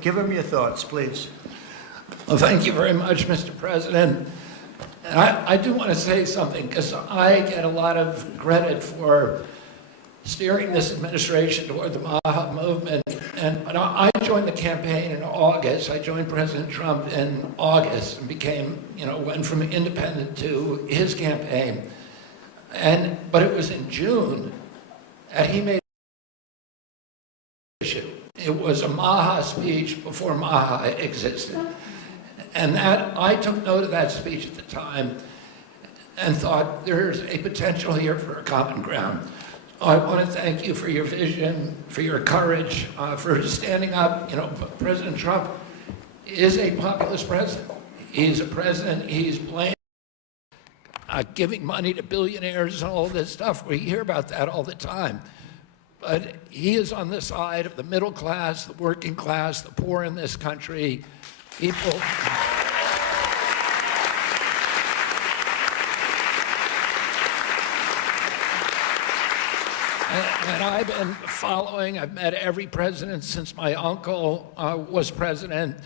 Give him your thoughts, please. Well, thank you very much, Mr. President. And I do want to say something, because I get a lot of credit for steering this administration toward the MAHA movement. But I joined the campaign in August. I joined President Trump in August and became, went from independent to his campaign. But it was in June, and he made an issue. It was a MAHA speech before MAHA existed. And I took note of that speech at the time and thought there's a potential here for a common ground. I want to thank you for your vision, for your courage, for standing up. President Trump is a populist president. He's a president, he's blamed, giving money to billionaires and all this stuff. We hear about that all the time. But he is on the side of the middle class, the working class, the poor in this country, people. And I've been following, I've met every president since my uncle was president,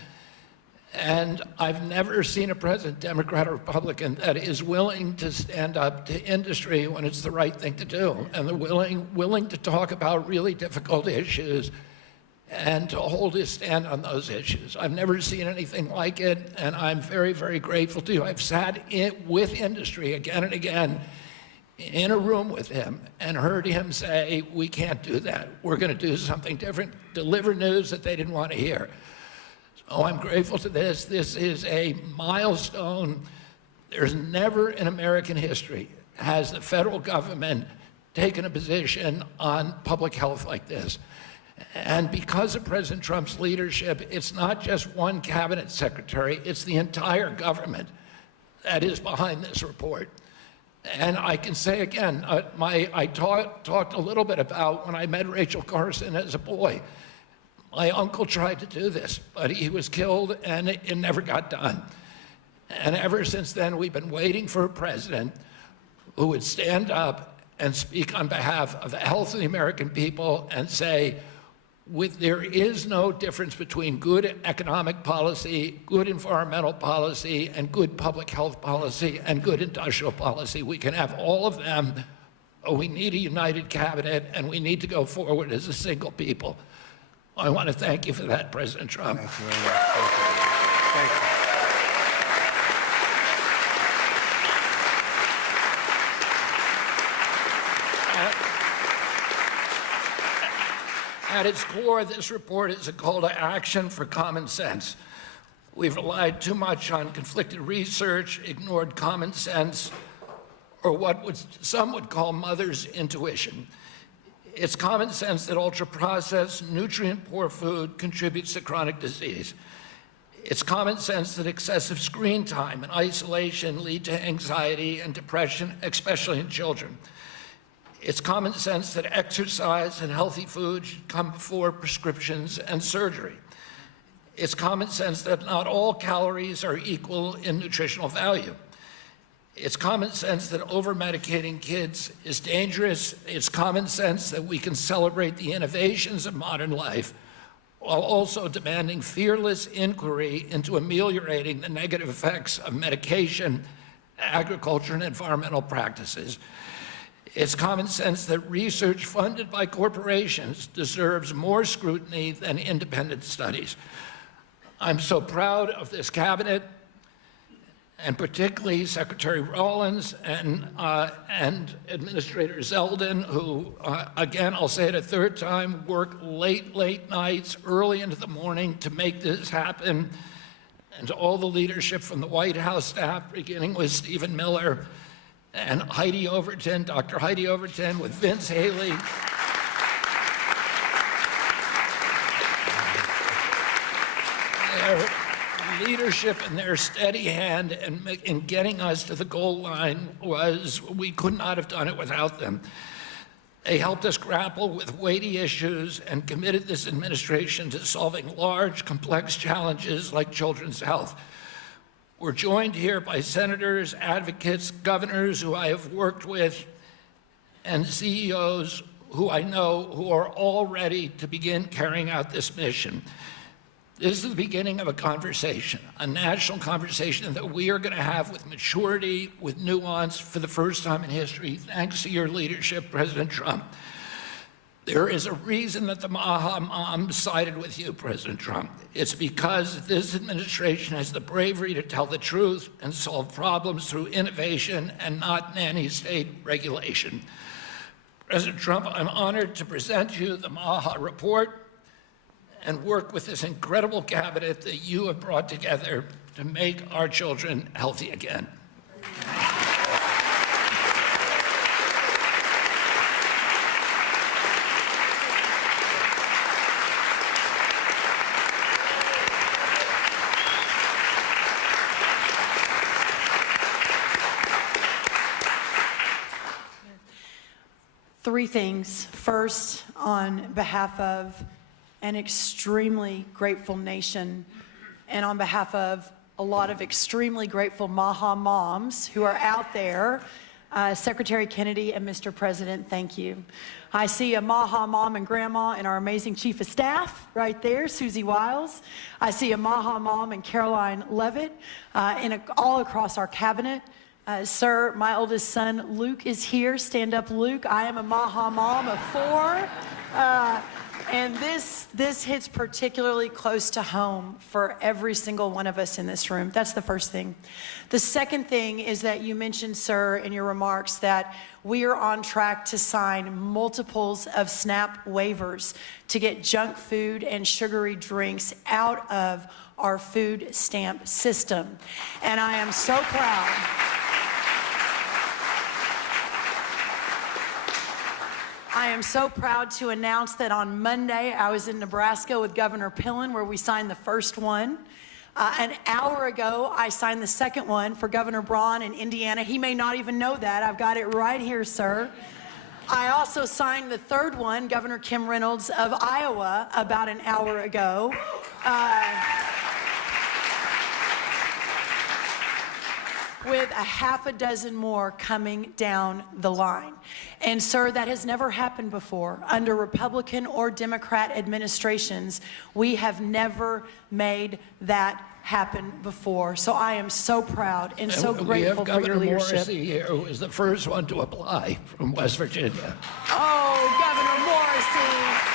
and I've never seen a president, Democrat or Republican, that is willing to stand up to industry when it's the right thing to do, and they're willing to talk about really difficult issues and to hold his stand on those issues. I've never seen anything like it, and I'm very, very grateful to you. I've sat with industry again and again in a room with him and heard him say, we can't do that. We're going to do something different, deliver news that they didn't want to hear. So I'm grateful to this. This is a milestone. There's never in American history has the federal government taken a position on public health like this. And because of President Trump's leadership, it's not just one cabinet secretary, it's the entire government that is behind this report. And I can say again, I talked a little bit about when I met Rachel Carson as a boy. My uncle tried to do this, but he was killed and it never got done. And ever since then, we've been waiting for a president who would stand up and speak on behalf of the health of the American people and say, there is no difference between good economic policy, good environmental policy, and good public health policy, and good industrial policy. We can have all of them, but we need a united cabinet, and we need to go forward as a single people. I want to thank you for that, President Trump. Thank you very much. Thank you. At its core, this report is a call to action for common sense. We've relied too much on conflicted research, ignored common sense, or what some would call mother's intuition. It's common sense that ultra-processed, nutrient-poor food contributes to chronic disease. It's common sense that excessive screen time and isolation lead to anxiety and depression, especially in children. It's common sense that exercise and healthy food should come before prescriptions and surgery. It's common sense that not all calories are equal in nutritional value. It's common sense that over-medicating kids is dangerous. It's common sense that we can celebrate the innovations of modern life while also demanding fearless inquiry into ameliorating the negative effects of medication, agriculture, and environmental practices. It's common sense that research funded by corporations deserves more scrutiny than independent studies. I'm so proud of this cabinet, and particularly Secretary Rollins and Administrator Zeldin, who, again, I'll say it a third time, work late nights, early into the morning to make this happen, and to all the leadership from the White House staff, beginning with Stephen Miller, and Heidi Overton, Dr. Heidi Overton, with Vince Haley. Their leadership and their steady hand in getting us to the goal line we could not have done it without them. They helped us grapple with weighty issues and committed this administration to solving large, complex challenges like children's health. We're joined here by senators, advocates, governors who I have worked with, and CEOs who I know who are all ready to begin carrying out this mission. This is the beginning of a conversation, a national conversation that we are going to have with maturity, with nuance, for the first time in history, thanks to your leadership, President Trump. There is a reason that the Maha Moms sided with you, President Trump. It's because this administration has the bravery to tell the truth and solve problems through innovation and not nanny-state regulation. President Trump, I'm honored to present you the Maha report and work with this incredible cabinet that you have brought together to make our children healthy again. Three things. First, on behalf of an extremely grateful nation and on behalf of a lot of extremely grateful Maha moms who are out there, Secretary Kennedy and Mr. President, thank you. I see a Maha mom and grandma and our amazing Chief of Staff right there, Susie Wiles. I see a Maha mom and Caroline Levitt all across our cabinet. Sir, my oldest son, Luke, is here. Stand up, Luke. I am a Maha mom of 4. And this hits particularly close to home for every single one of us in this room. That's the first thing. The second thing is that you mentioned, sir, in your remarks that we are on track to sign multiples of SNAP waivers to get junk food and sugary drinks out of our food stamp system. And I am so proud. I am so proud to announce that on Monday, I was in Nebraska with Governor Pillen, where we signed the first one. An hour ago, I signed the second one for Governor Braun in Indiana. He may not even know that. I've got it right here, sir. I also signed the third one, Governor Kim Reynolds of Iowa, about an hour ago. With a half a dozen more coming down the line. And sir, that has never happened before. Under Republican or Democrat administrations, we have never made that happen before. So I am so proud and so grateful for your leadership. We have Governor Morrissey here, who is the first one to apply from West Virginia. Oh, Governor Morrissey.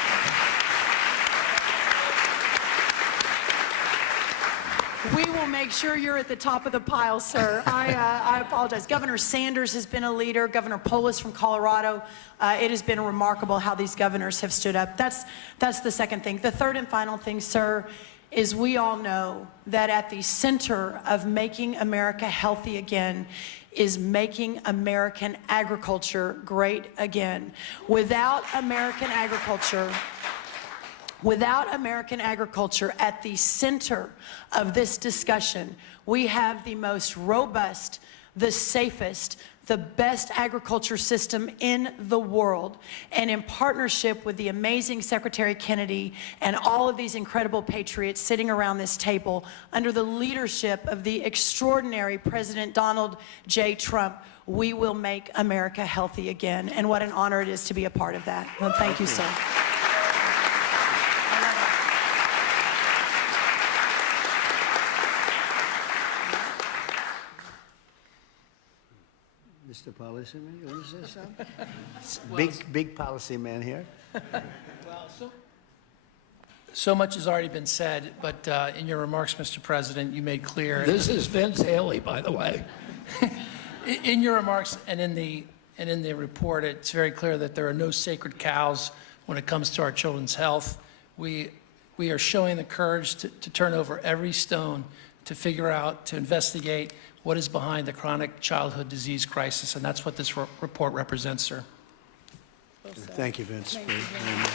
We will make sure you're at the top of the pile, sir. I apologize. Governor Sanders has been a leader. Governor Polis from Colorado. It has been remarkable how these governors have stood up. That's the second thing. The third and final thing, sir, is we all know that at the center of making America healthy again is making American agriculture great again. Without American agriculture at the center of this discussion, we have the most robust, the safest, the best agriculture system in the world. And in partnership with the amazing Secretary Kennedy and all of these incredible patriots sitting around this table, under the leadership of the extraordinary President Donald J. Trump, we will make America healthy again. And what an honor it is to be a part of that. Well, thank you, sir. Mr. Policy Man, you want to say something? Big policy man here. Well, so much has already been said, but in your remarks, Mr. President, you made clear. This is Vince Haley, by the way. In your remarks and in the report, it's very clear that there are no sacred cows when it comes to our children's health. We are showing the courage to turn over every stone to figure out, to investigate what is behind the chronic childhood disease crisis, and that's what this report represents, sir. Thank you, Vince. Thank you very much.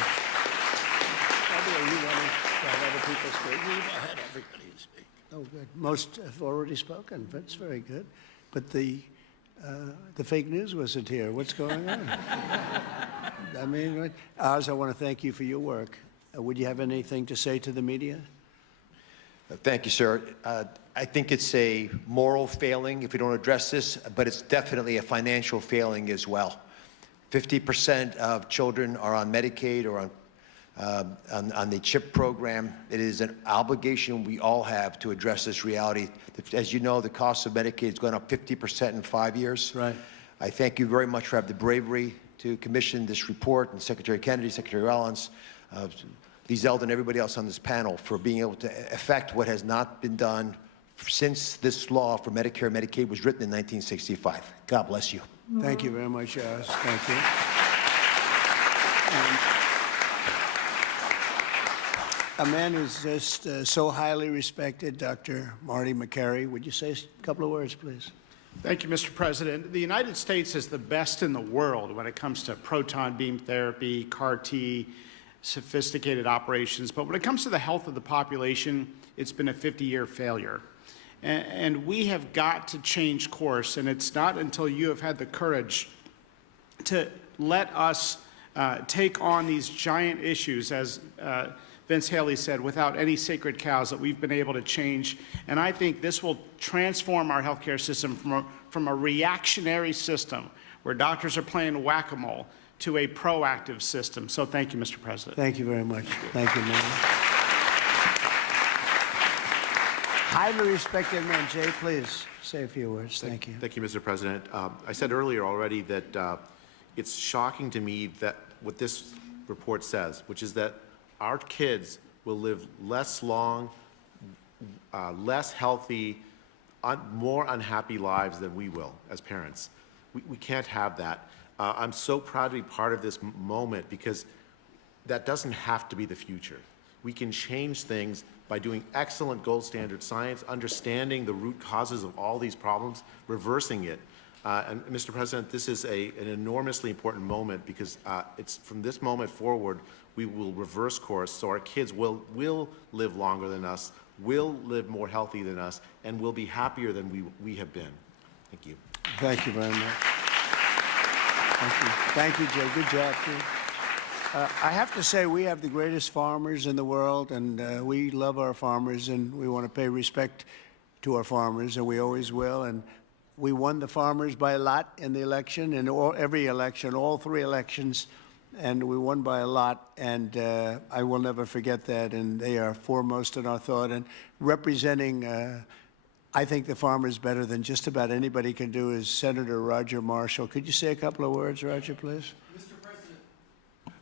You want to have other people speak? We've had everybody speak. Oh, good. Most have already spoken. That's very good. But the fake news wasn't here. What's going on? I mean, Oz, I want to thank you for your work. Would you have anything to say to the media? Thank you, sir. I think it's a moral failing if we don't address this, but it's definitely a financial failing as well. 50% of children are on Medicaid or on the CHIP program. It is an obligation we all have to address this reality. As you know, the cost of Medicaid has gone up 50% in 5 years. Right. I thank you very much for having the bravery to commission this report, and Secretary Kennedy, Secretary Rollins, Lee Zeldin, everybody else on this panel for being able to effect what has not been done since this law for Medicare and Medicaid was written in 1965. God bless you. Thank you very much, Oz. Thank you. A man who's just so highly respected, Dr. Marty McCary. Would you say a couple of words, please? Thank you, Mr. President. The United States is the best in the world when it comes to proton beam therapy, CAR-T, sophisticated operations. But when it comes to the health of the population, it's been a 50-year failure. And we have got to change course, and it's not until you have had the courage to let us take on these giant issues, as Vince Haley said, without any sacred cows, that we've been able to change. And I think this will transform our healthcare system from a reactionary system where doctors are playing whack-a-mole to a proactive system. So thank you, Mr. President. Thank you very much. Thank you, man. Highly respected man. Jay, please say a few words. Thank you. Thank you, Mr. President. I said earlier already that it's shocking to me that what this report says, which is that our kids will live less long, less healthy, more unhappy lives than we will as parents. We can't have that. I'm so proud to be part of this moment because that doesn't have to be the future. We can change things by doing excellent gold standard science, understanding the root causes of all these problems, reversing it. And Mr. President, this is an enormously important moment because it's from this moment forward, we will reverse course so our kids will live longer than us, will live more healthy than us, and will be happier than we have been. Thank you. Thank you very much. Thank you. Thank you, Jay. Good job, too. I have to say we have the greatest farmers in the world, and we love our farmers, and we want to pay respect to our farmers, and we always will. And we won the farmers by a lot in the election, in every election, all 3 elections, and we won by a lot. And I will never forget that. And they are foremost in our thought. And representing, I think, the farmers better than just about anybody can do is Senator Roger Marshall. Could you say a couple of words, Roger, please?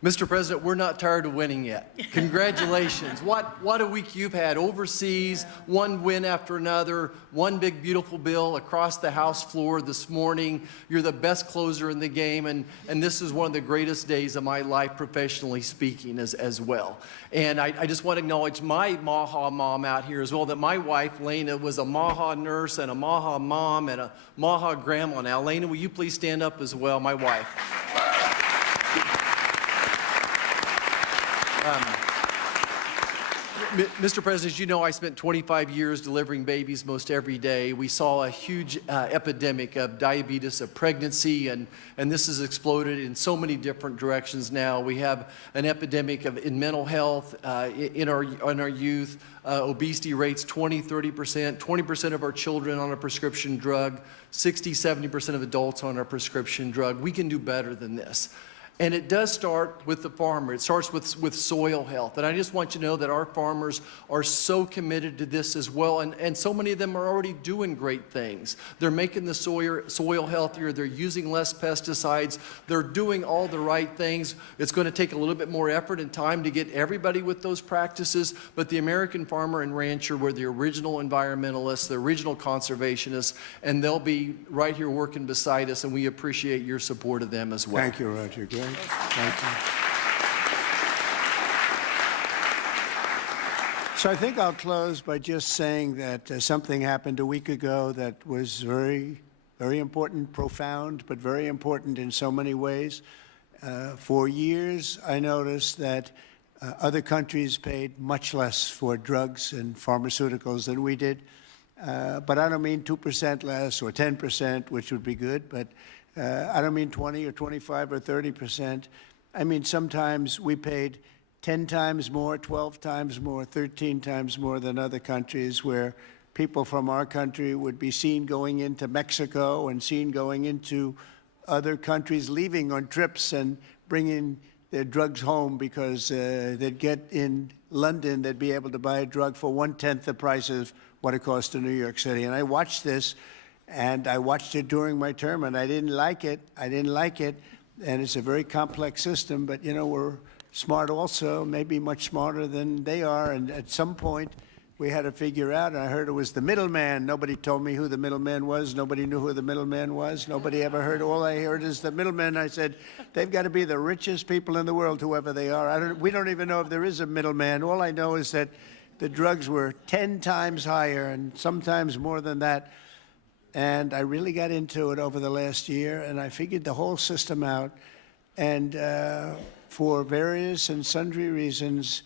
Mr. President, we're not tired of winning yet. Congratulations. What a week you've had overseas, one win after another, one big, beautiful bill across the House floor this morning. You're the best closer in the game, and this is one of the greatest days of my life, professionally speaking, as well. And I just want to acknowledge my MAHA mom out here as well, that my wife, Lena, was a MAHA nurse and a MAHA mom and a MAHA grandma. Now, Lena, will you please stand up as well, my wife? Mr. President, as you know, I spent 25 years delivering babies most every day. We saw a huge epidemic of diabetes, of pregnancy, and this has exploded in so many different directions now. We have an epidemic in mental health in our youth, obesity rates 20, 30%, 20% of our children on a prescription drug, 60, 70% of adults on a prescription drug. We can do better than this. And it does start with the farmer. It starts with soil health. And I just want you to know that our farmers are so committed to this as well. And so many of them are already doing great things. They're making the soil healthier. They're using less pesticides. They're doing all the right things. It's going to take a little bit more effort and time to get everybody with those practices. But the American farmer and rancher were the original environmentalists, the original conservationists, and they'll be right here working beside us. And we appreciate your support of them as well. Thank you, Roger. Great. Thank you. So I think I'll close by just saying that something happened a week ago that was very, very important, profound, but very important in so many ways. For years, I noticed that other countries paid much less for drugs and pharmaceuticals than we did. But I don't mean 2% less or 10%, which would be good, but I don't mean 20 or 25 or 30%. I mean, sometimes we paid 10 times more, 12 times more, 13 times more than other countries, where people from our country would be seen going into Mexico and seen going into other countries leaving on trips and bringing their drugs home because they'd get in London, they'd be able to buy a drug for 1/10 the price of what it costs in New York City. And I watched this, and I watched it during my term, and I didn't like it. I didn't like it, and it's a very complex system, but, you know, we're smart also, maybe much smarter than they are, and at some point, we had to figure out, and I heard it was the middleman. Nobody told me who the middleman was. Nobody knew who the middleman was. Nobody ever heard. All I heard is the middleman. I said, they've got to be the richest people in the world, whoever they are. We don't even know if there is a middleman. All I know is that the drugs were 10 times higher and sometimes more than that. And I really got into it over the last year, and I figured the whole system out. And for various and sundry reasons,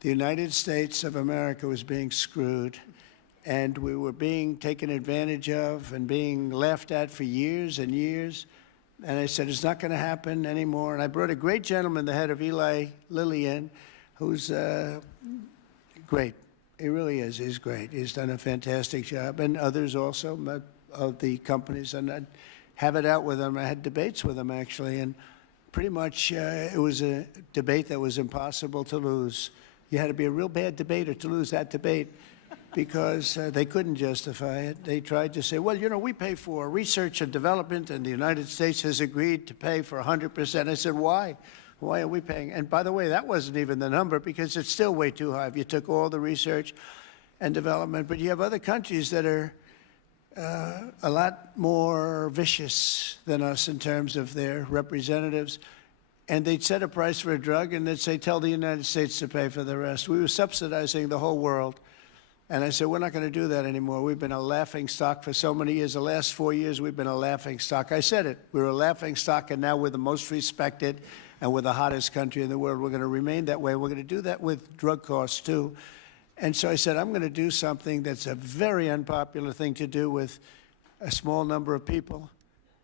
the United States of America was being screwed, and we were being taken advantage of and being laughed at for years and years. And I said, it's not going to happen anymore. And I brought a great gentleman, the head of Eli Lilly, in, who's great. He really is. He's great. He's done a fantastic job, and others also of the companies. And I'd have it out with him. I had debates with him, actually, and pretty much it was a debate that was impossible to lose. You had to be a real bad debater to lose that debate because they couldn't justify it. They tried to say, well, you know, we pay for research and development, and the United States has agreed to pay for 100%. I said, why? Why are we paying? And by the way, that wasn't even the number because it's still way too high if you took all the research and development. But you have other countries that are a lot more vicious than us in terms of their representatives. And they'd set a price for a drug, and they'd say, tell the United States to pay for the rest. We were subsidizing the whole world. And I said, we're not going to do that anymore. We've been a laughing stock for so many years. The last 4 years, we've been a laughing stock. I said it. We were a laughing stock, and now we're the most respected, and we're the hottest country in the world. We're going to remain that way. We're going to do that with drug costs, too. And so I said, I'm going to do something that's a very unpopular thing to do with a small number of people,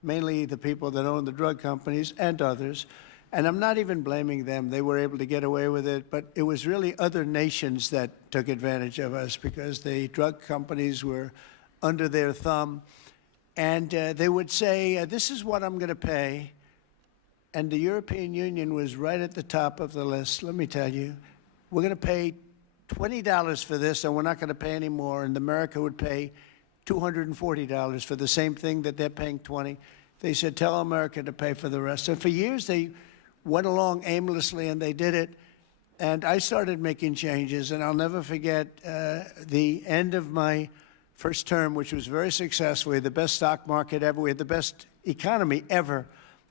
mainly the people that own the drug companies and others. And I'm not even blaming them. They were able to get away with it. But it was really other nations that took advantage of us because the drug companies were under their thumb. And they would say, this is what I'm going to pay. And the European Union was right at the top of the list. Let me tell you, we're going to pay $20 for this, and we're not going to pay any more. And America would pay $240 for the same thing that they're paying $20. They said, tell America to pay for the rest. And for years, they went along aimlessly, and they did it. And I started making changes, and I'll never forget the end of my first term, which was very successful. We had the best stock market ever. We had the best economy ever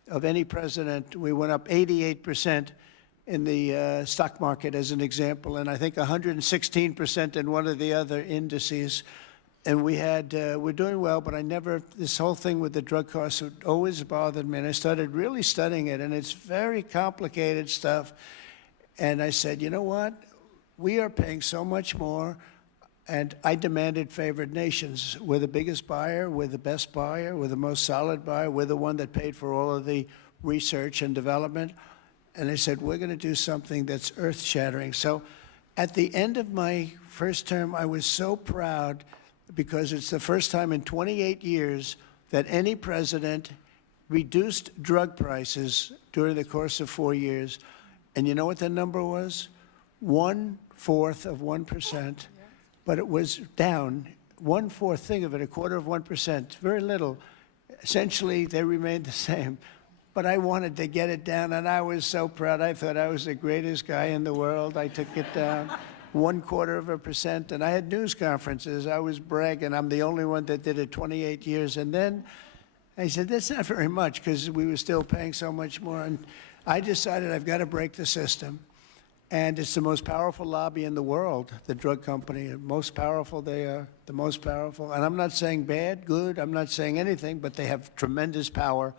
of any president. We went up 88% in the stock market, as an example, and I think 116% in one of the other indices. And we had, we're doing well, but this whole thing with the drug costs always bothered me. And I started really studying it, and it's very complicated stuff. And I said, you know what? We are paying so much more, and I demanded favored nations. We're the biggest buyer, we're the best buyer, we're the most solid buyer, we're the one that paid for all of the research and development. And I said, we're going to do something that's earth-shattering. So at the end of my first term, I was so proud because it's the first time in 28 years that any president reduced drug prices during the course of 4 years. And you know what the number was? 1/4 of 1%. But it was down 1/4. Think of it, 1/4 of 1%. Very little. Essentially, they remained the same. But I wanted to get it down, and I was so proud. I thought I was the greatest guy in the world. I took it down 1/4 of 1%, and I had news conferences. I was bragging. I'm the only one that did it 28 years. And then I said, that's not very much because we were still paying so much more. And I decided I've got to break the system. And it's the most powerful lobby in the world, the drug company. The most powerful they are, the most powerful. And I'm not saying bad, good. I'm not saying anything, but they have tremendous power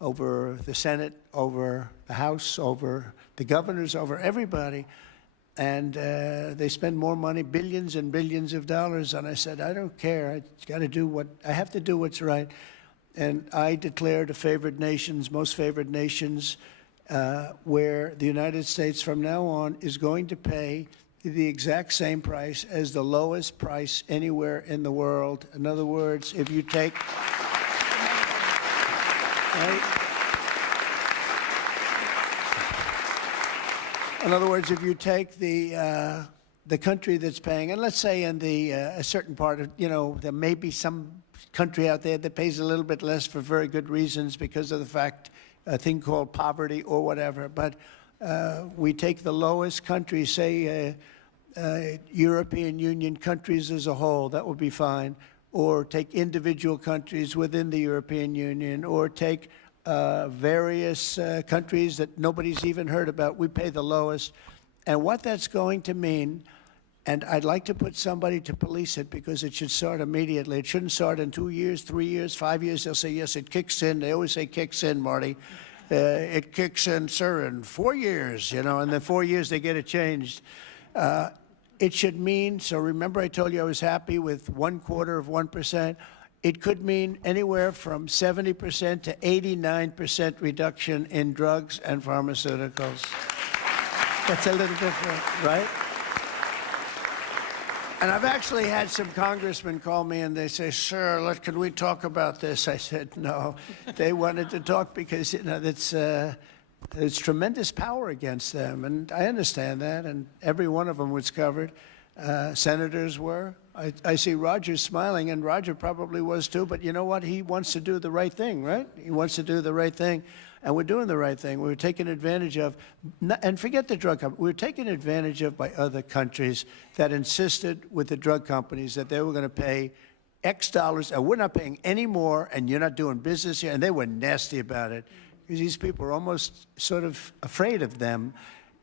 over the Senate, over the House, over the governors, over everybody. And they spend more money, billions and billions of dollars. And I said, I don't care. I have to do what's right. And I declared a favored nations, most favored nations, where the United States from now on is going to pay the exact same price as the lowest price anywhere in the world. In other words, if you take... Right? In other words, if you take the country that's paying, and let's say in a certain part of, there may be some country out there that pays a little bit less for very good reasons because of the fact, a thing called poverty or whatever. But we take the lowest country, say European Union countries as a whole, that would be fine. Or take individual countries within the European Union, or take various countries that nobody's even heard about. We pay the lowest. And what that's going to mean, and I'd like to put somebody to police it because it should start immediately. It shouldn't start in 2 years, 3 years, 5 years. They'll say, yes, it kicks in. They always say kicks in, Marty. It kicks in, sir, in 4 years, and then 4 years they get it changed. It should mean, so remember I told you I was happy with 1/4%. It could mean anywhere from 70% to 89% reduction in drugs and pharmaceuticals. That's a little different, right? And I've actually had some congressmen call me and they say, sir, can we talk about this? I said, no. They wanted to talk because, there's tremendous power against them. And I understand that. And every one of them was covered. Senators were. I see Roger smiling, and Roger probably was too. But you know what? He wants to do the right thing, right? He wants to do the right thing. And we're doing the right thing. We're taking advantage of, and forget the drug companies, we're taken advantage of by other countries that insisted with the drug companies that they were going to pay X dollars, and we're not paying any more, and you're not doing business here. And they were nasty about it because these people are almost sort of afraid of them.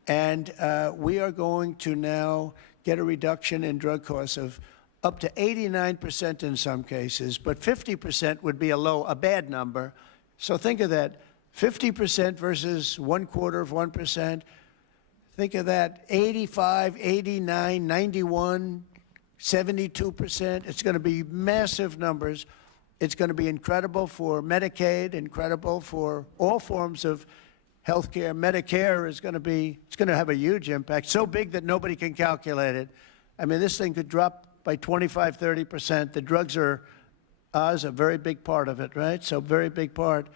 And we are going to now get a reduction in drug costs of up to 89% in some cases, but 50% would be a bad number. So think of that. 50% versus 1/4%. Think of that, 85, 89, 91, 72%. It's going to be massive numbers. It's going to be incredible for Medicaid, incredible for all forms of health care. Medicare is going to have a huge impact, so big that nobody can calculate it. I mean, this thing could drop by 25, 30%. The drugs are a very big part of it, right? So very big part.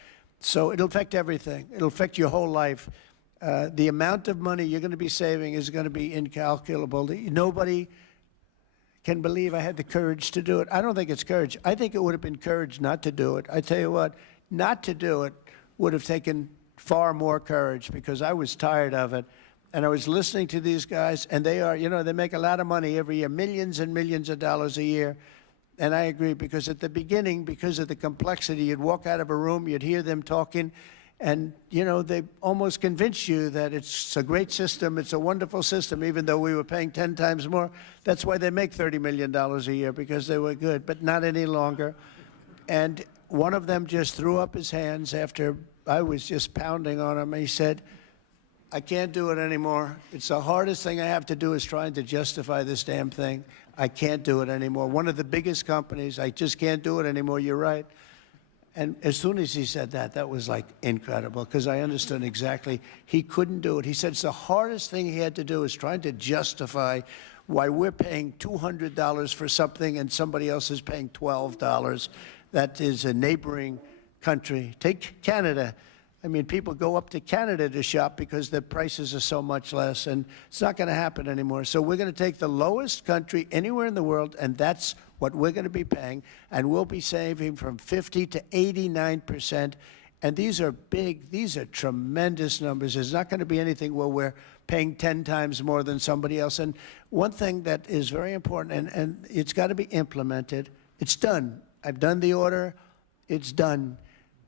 So it'll affect everything. It'll affect your whole life. The amount of money you're going to be saving is going to be incalculable. Nobody can believe I had the courage to do it. I don't think it's courage. I think it would have been courage not to do it. I tell you what, not to do it would have taken far more courage because I was tired of it. And I was listening to these guys, and they make a lot of money every year, millions and millions of dollars a year. And I agree, because at the beginning, because of the complexity, you'd walk out of a room, you'd hear them talking, and, they almost convince you that it's a great system, it's a wonderful system, even though we were paying 10 times more. That's why they make $30 million a year, because they were good, but not any longer. And one of them just threw up his hands after I was just pounding on him. He said, I can't do it anymore. It's the hardest thing I have to do is trying to justify this damn thing. I can't do it anymore. One of the biggest companies, I just can't do it anymore. You're right. And as soon as he said that, that was like incredible, because I understood exactly he couldn't do it. He said it's the hardest thing he had to do is trying to justify why we're paying $200 for something and somebody else is paying $12. That is a neighboring country. Take Canada. I mean, people go up to Canada to shop because the prices are so much less, and it's not going to happen anymore. So we're going to take the lowest country anywhere in the world, and that's what we're going to be paying, and we'll be saving from 50 to 89%. And these are big, these are tremendous numbers. There's not going to be anything where we're paying 10 times more than somebody else. And one thing that is very important, and it's got to be implemented, it's done. I've done the order, it's done.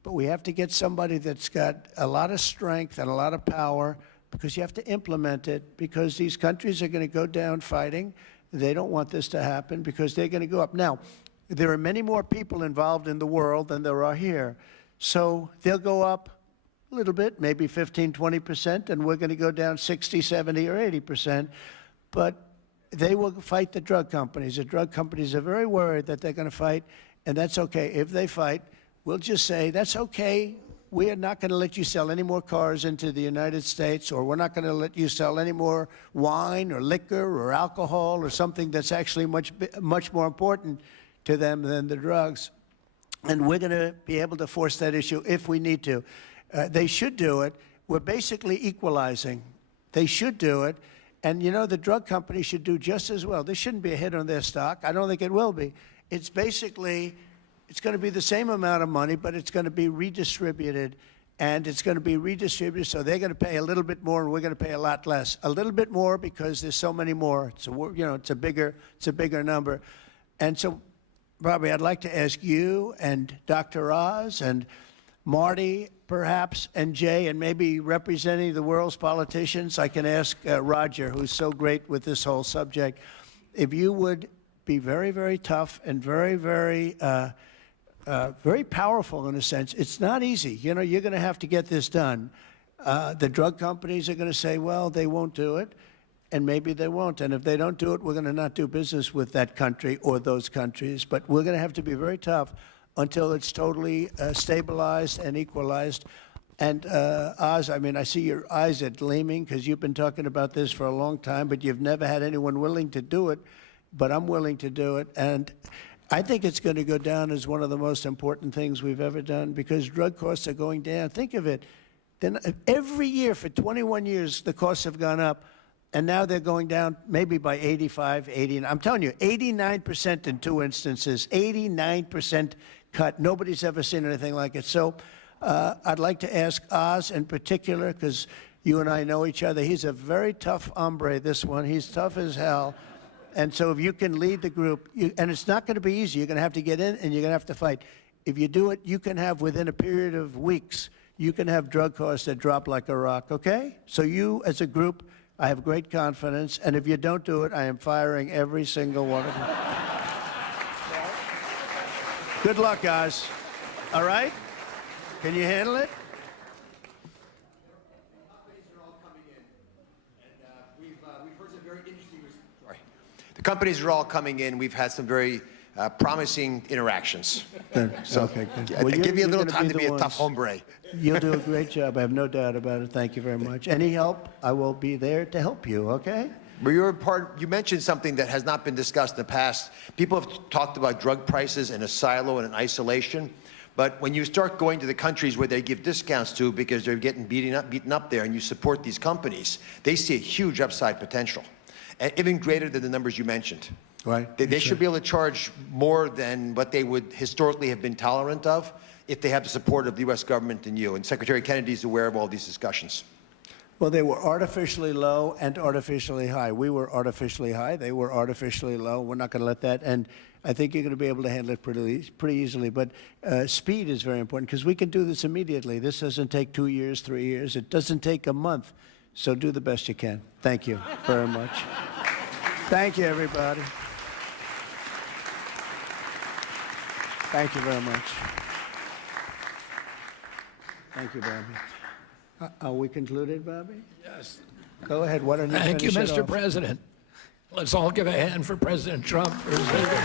But we have to get somebody that's got a lot of strength and a lot of power, because you have to implement it, because these countries are going to go down fighting. They don't want this to happen because they're going to go up. Now, there are many more people involved in the world than there are here. So they'll go up a little bit, maybe 15, 20%, and we're going to go down 60, 70, or 80%. But they will fight the drug companies. The drug companies are very worried that they're going to fight, and that's okay. If they fight, we'll just say, that's okay. We are not going to let you sell any more cars into the United States, or we're not going to let you sell any more wine or liquor or alcohol or something that's actually much more important to them than the drugs. and we're going to be able to force that issue if we need to. They should do it. We're basically equalizing. They should do it. And, you know, the drug companies should do just as well. There shouldn't be a hit on their stock. I don't think it will be. It's basically, it's going to be the same amount of money, but it's going to be redistributed. And it's going to be redistributed, so they're going to pay a little bit more, and we're going to pay a lot less. A little bit more because there's so many more. It's a, you know, it's a bigger number. And so, Bobby, I'd like to ask you and Dr. Oz and Marty, perhaps, and Jay, and maybe representing the world's politicians, I can ask Roger, who's so great with this whole subject, if you would be very, very tough and very, very powerful in a sense. It's not easy. You know, you're going to have to get this done. The drug companies are going to say, well, they won't do it, and maybe they won't. And if they don't do it, we're going to not do business with that country or those countries. But we're going to have to be very tough until it's totally stabilized and equalized. And Oz, I mean, I see your eyes are gleaming because you've been talking about this for a long time, but you've never had anyone willing to do it. But I'm willing to do it. And I think it's going to go down as one of the most important things we've ever done because drug costs are going down. Think of it. Then every year for 21 years, the costs have gone up, and now they're going down maybe by 85, 80. I'm telling you, 89% in 2 instances, 89% cut. Nobody's ever seen anything like it. So I'd like to ask Oz in particular, because you and I know each other. He's a very tough hombre, this one. He's tough as hell. And so if you can lead the group, and it's not going to be easy. You're going to have to get in, and you're going to have to fight. If you do it, you can have, within a period of weeks, you can have drug costs that drop like a rock, okay? So you, as a group, I have great confidence. And if you don't do it, I am firing every single one of you. Good luck, guys. All right? Can you handle it? The companies are all coming in. We've had some very promising interactions. So Okay, good. I Well, give you a you're little gonna time be to be the a tough ones. hombre. You'll do a great job. I have no doubt about it. Thank you very much. Any help, I will be there to help you, okay? But you mentioned something that has not been discussed in the past. People have talked about drug prices in a silo and in isolation. But when you start going to the countries where they give discounts to because they're getting beaten up there, and you support these companies, they see a huge upside potential, and even greater than the numbers you mentioned. Right. They should be able to charge more than what they would historically have been tolerant of if they have the support of the U.S. government and you. And Secretary Kennedy is aware of all these discussions. Well, they were artificially low and artificially high. We were artificially high. They were artificially low. We're not going to let that. And I think you're going to be able to handle it pretty easily. But speed is very important because we can do this immediately. This doesn't take 2 years, 3 years. It doesn't take a month. So do the best you can. Thank you very much. Thank you, everybody. Thank you very much. Thank you, Bobby. Are we concluded, Bobby? Yes. Go ahead. Why don't you Thank you, finish it Mr. off? President. Let's all give a hand for President Trump for his leadership.